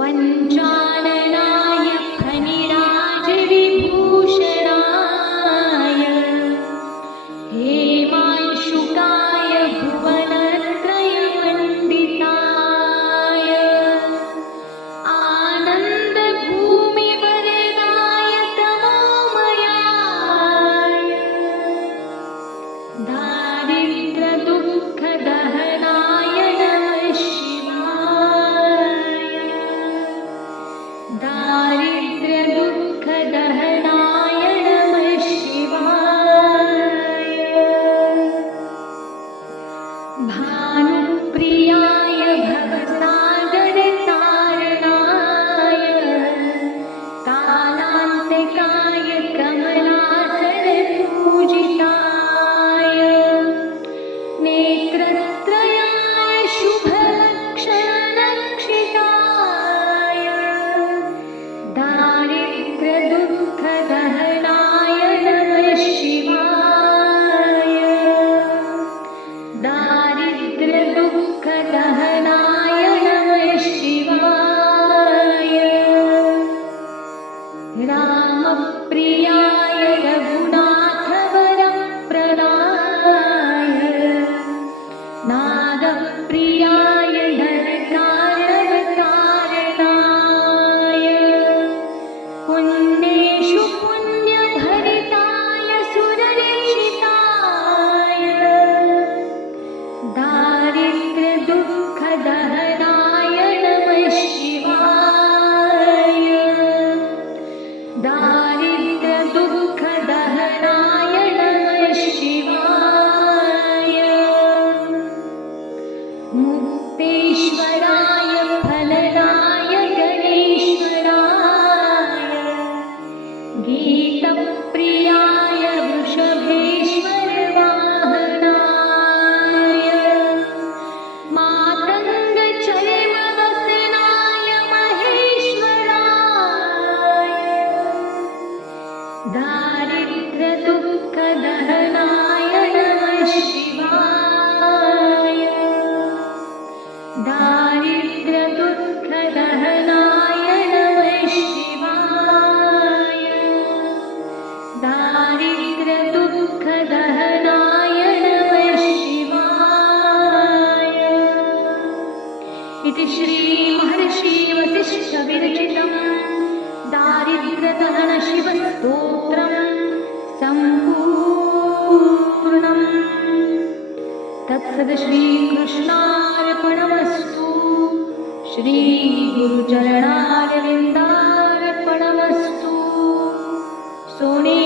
पञ्चाननाय फनिराजविभूषणाय देवांशुकाय भुवनक्रय मण्डिताय आनन्दभूमिवरणाय राय भलदाय गणेश्वराय गीतं प्रियाय वृषभेश्वर वादनाय मातङ्ग श्रीमहर्षिवसिष्ठविरचितम् दारिद्र्यतः शिवस्तोत्रं सङ्कूणम् तत्सद् श्रीकृष्णार्पणमस्तु। श्रीगुरुचरणविन्दारपणमस्तु सोने